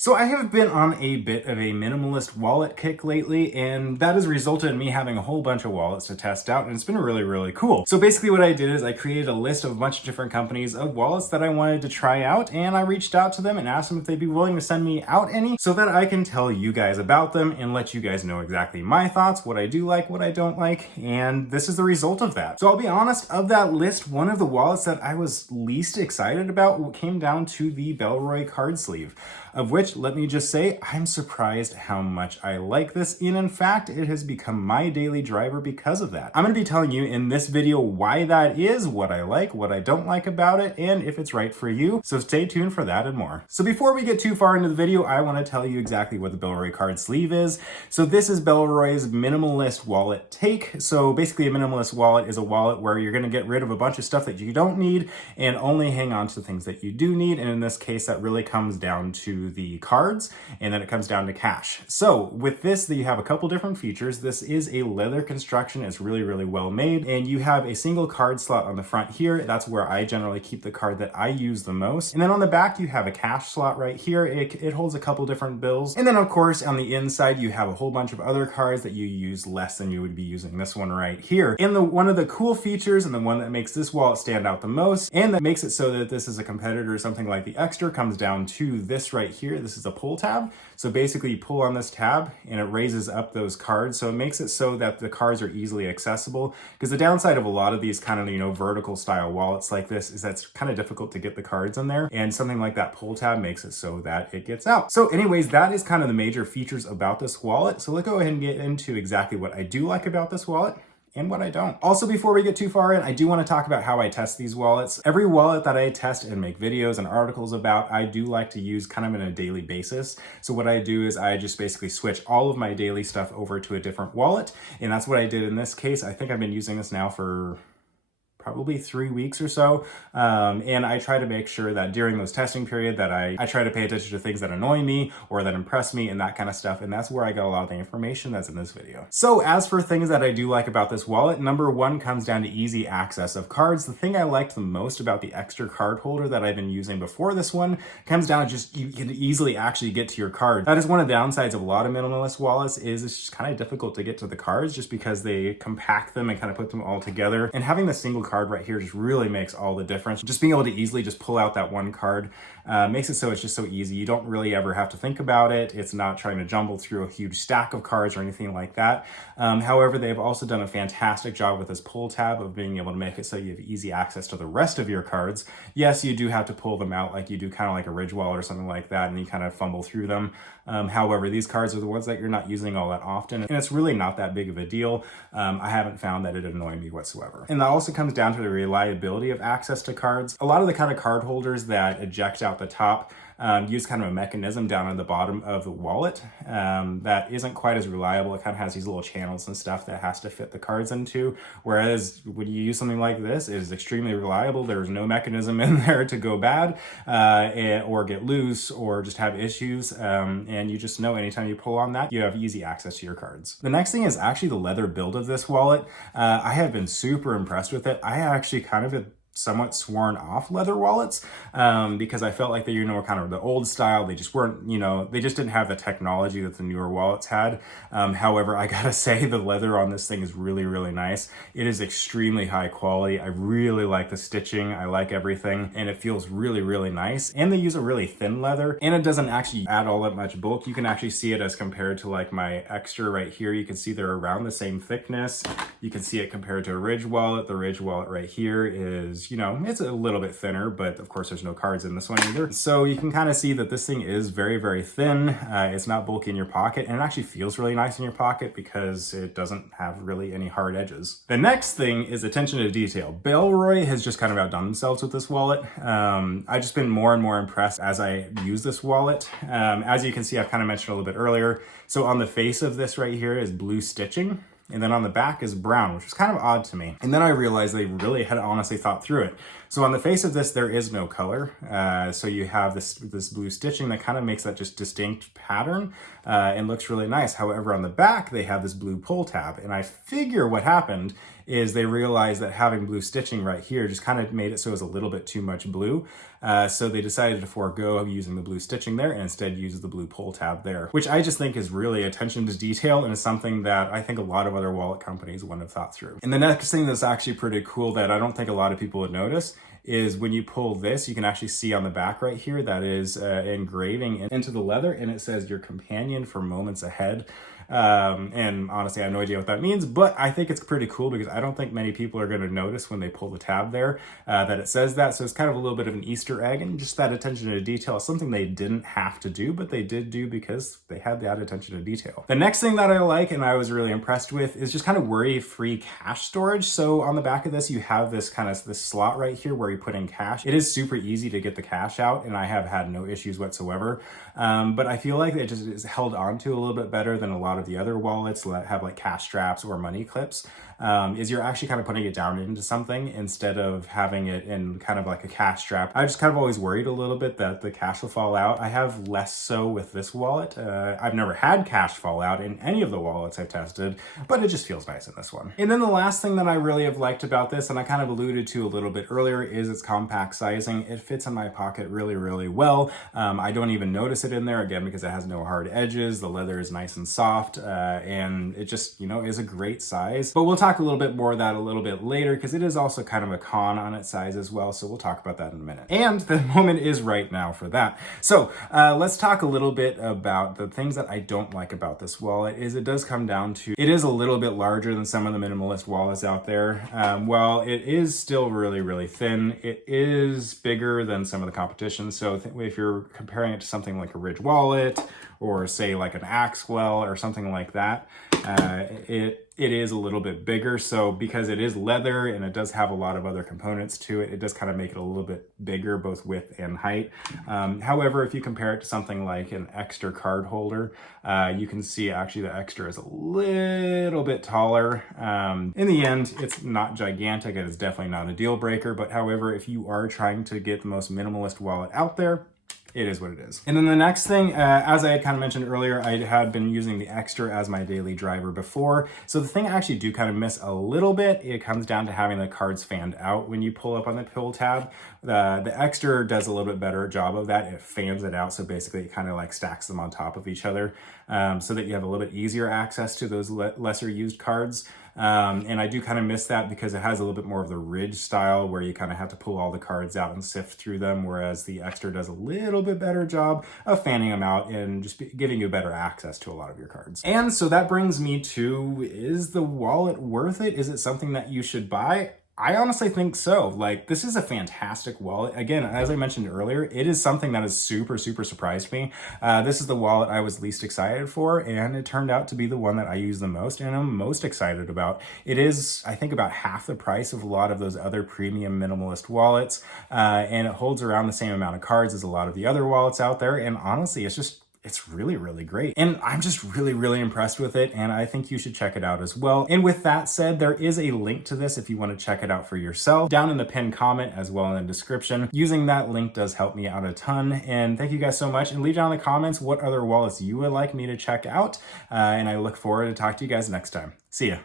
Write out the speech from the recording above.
So I have been on a bit of a minimalist wallet kick lately, and that has resulted in me having a whole bunch of wallets to test out, and it's been really, really cool. So basically what I did is I created a list of a bunch of different companies of wallets that I wanted to try out, and I reached out to them and asked them if they'd be willing to send me out any so that I can tell you guys about them and let you guys know exactly my thoughts, what I do like, what I don't like, and this is the result of that. So I'll be honest, of that list, one of the wallets that I was least excited about came down to the Bellroy Card Sleeve, of which, let me just say, I'm surprised how much I like this, and in fact, it has become my daily driver because of that. I'm going to be telling you in this video why that is, what I like, what I don't like about it, and if it's right for you, so stay tuned for that and more. So before we get too far into the video, I want to tell you exactly what the Bellroy Card Sleeve is. So this is Bellroy's minimalist wallet take. So basically a minimalist wallet is a wallet where you're going to get rid of a bunch of stuff that you don't need and only hang on to things that you do need, and in this case, that really comes down to the cards, and then it comes down to cash. So with this, you have a couple different features. This is a leather construction. It's really, really well made, and you have a single card slot on the front here. That's where I generally keep the card that I use the most. And then on the back, you have a cash slot right here. It holds a couple different bills. And then of course, on the inside, you have a whole bunch of other cards that you use less than you would be using this one right here. And one of the cool features, and the one that makes this wallet stand out the most, and that makes it so that this is a competitor or something like the Extra, comes down to this right here. This is a pull tab. So basically you pull on this tab and it raises up those cards. So it makes it so that the cards are easily accessible, because the downside of a lot of these kind of, vertical style wallets like this is that it's kind of difficult to get the cards in there. And something like that pull tab makes it so that it gets out. So anyways, that is kind of the major features about this wallet. So let's go ahead and get into exactly what I do like about this wallet and what I don't. Also, before we get too far in, I do want to talk about how I test these wallets. Every wallet that I test and make videos and articles about, I do like to use kind of on a daily basis. So what I do is I just basically switch all of my daily stuff over to a different wallet. And that's what I did in this case. I think I've been using this now for probably 3 weeks or so. And I try to make sure that during those testing period that I try to pay attention to things that annoy me or that impress me and that kind of stuff. And that's where I got a lot of the information that's in this video. So as for things that I do like about this wallet, number one comes down to easy access of cards. The thing I liked the most about the Extra card holder that I've been using before this one comes down to just you can easily actually get to your card. That is one of the downsides of a lot of minimalist wallets, is it's just kind of difficult to get to the cards just because they compact them and kind of put them all together. And having the single card right here just really makes all the difference. Just being able to easily just pull out that one card makes it so it's just so easy. You don't really ever have to think about it. It's not trying to jumble through a huge stack of cards or anything like that. However, they've also done a fantastic job with this pull tab of being able to make it so you have easy access to the rest of your cards. Yes, you do have to pull them out like you do kind of like a Ridge wallet or something like that, and you kind of fumble through them. However, these cards are the ones that you're not using all that often, and it's really not that big of a deal. I haven't found that it annoyed me whatsoever. And that also comes down to the reliability of access to cards. A lot of the kind of card holders that eject out the top use kind of a mechanism down at the bottom of the wallet that isn't quite as reliable. It kind of has these little channels and stuff that has to fit the cards into, whereas when you use something like this, it is extremely reliable. There's no mechanism in there to go bad or get loose or just have issues, and you just know anytime you pull on that, you have easy access to your cards. The next thing is actually the leather build of this wallet. I have been super impressed with it. I actually kind of somewhat sworn off leather wallets because I felt like they, were kind of the old style. They just weren't, they just didn't have the technology that the newer wallets had. However, I gotta say the leather on this thing is really, really nice. It is extremely high quality. I really like the stitching. I like everything, and it feels really, really nice. And they use a really thin leather, and it doesn't actually add all that much bulk. You can actually see it as compared to like my Extra right here. You can see they're around the same thickness. You can see it compared to a Ridge wallet. The Ridge wallet right here is, it's a little bit thinner, but of course there's no cards in this one either. So you can kind of see that this thing is very, very thin. It's not bulky in your pocket, and it actually feels really nice in your pocket because it doesn't have really any hard edges. The next thing is attention to detail. Bellroy has just kind of outdone themselves with this wallet. I've just been more and more impressed as I use this wallet. As you can see, I've kind of mentioned a little bit earlier. So on the face of this right here is blue stitching. And then on the back is brown, which was kind of odd to me. And then I realized they really had honestly thought through it. So on the face of this, there is no color. So you have this blue stitching that kind of makes that just distinct pattern and looks really nice. However, on the back, they have this blue pull tab. And I figure what happened is they realized that having blue stitching right here just kind of made it so it was a little bit too much blue. So they decided to forego using the blue stitching there and instead use the blue pull tab there, which I just think is really attention to detail and is something that I think a lot of other wallet companies wouldn't have thought through. And the next thing that's actually pretty cool that I don't think a lot of people would notice is when you pull this, you can actually see on the back right here that is engraving into the leather, and it says your companion for moments ahead. And honestly, I have no idea what that means, but I think it's pretty cool because I don't think many people are going to notice when they pull the tab there that it says that. So it's kind of a little bit of an Easter egg, and just that attention to detail is something they didn't have to do, but they did do because they had that attention to detail. The next thing that I like and I was really impressed with is just kind of worry-free cash storage. So on the back of this, you have this this slot right here where you put in cash. It is super easy to get the cash out, and I have had no issues whatsoever. But I feel like it just is held onto a little bit better than a lot of the other wallets that have like cash straps or money clips, is you're actually kind of putting it down into something instead of having it in kind of like a cash strap. I just kind of always worried a little bit that the cash will fall out. I have less so with this wallet. I've never had cash fall out in any of the wallets I've tested, but it just feels nice in this one. And then the last thing that I really have liked about this, and I kind of alluded to a little bit earlier, is its compact sizing. It fits in my pocket really, really well. I don't even notice it in there, again, because it has no hard edges. The leather is nice and soft, and it just, is a great size. But we'll talk a little bit more of that a little bit later, because it is also kind of a con on its size as well. So we'll talk about that in a minute. And the moment is right now for that. So let's talk a little bit about the things that I don't like about this wallet. Is it does come down to, it is a little bit larger than some of the minimalist wallets out there. While it is still really, really thin, it is bigger than some of the competition. So if you're comparing it to something like a Ridge wallet, or say like an Axwell or something like that, it is a little bit bigger. So because it is leather and it does have a lot of other components to it, it does kind of make it a little bit bigger, both width and height. However, if you compare it to something like an Extra card holder, you can see actually the Extra is a little bit taller. In the end, it's not gigantic. It is definitely not a deal breaker. But however, if you are trying to get the most minimalist wallet out there, it is what it is. And then the next thing, as I had kind of mentioned earlier, I had been using the Extra as my daily driver before. So the thing I actually do kind of miss a little bit, it comes down to having the cards fanned out when you pull up on the pull tab. The Extra does a little bit better job of that. It fans it out. So basically it kind of like stacks them on top of each other, so that you have a little bit easier access to those lesser used cards. And I do kind of miss that because it has a little bit more of the Ridge style where you kind of have to pull all the cards out and sift through them, whereas the Extra does a little bit better job of fanning them out and just giving you better access to a lot of your cards. And so that brings me to, is the wallet worth it? Is it something that you should buy? I honestly think so. Like, this is a fantastic wallet. Again, as I mentioned earlier, it is something that has super, super surprised me. This is the wallet I was least excited for, and it turned out to be the one that I use the most and I'm most excited about. It is, I think, about half the price of a lot of those other premium minimalist wallets, and it holds around the same amount of cards as a lot of the other wallets out there. And honestly, it's really, really great. And I'm just really, really impressed with it. And I think you should check it out as well. And with that said, there is a link to this if you want to check it out for yourself down in the pinned comment as well in the description. Using that link does help me out a ton. And thank you guys so much. And leave down in the comments what other wallets you would like me to check out. And I look forward to talking to you guys next time. See ya.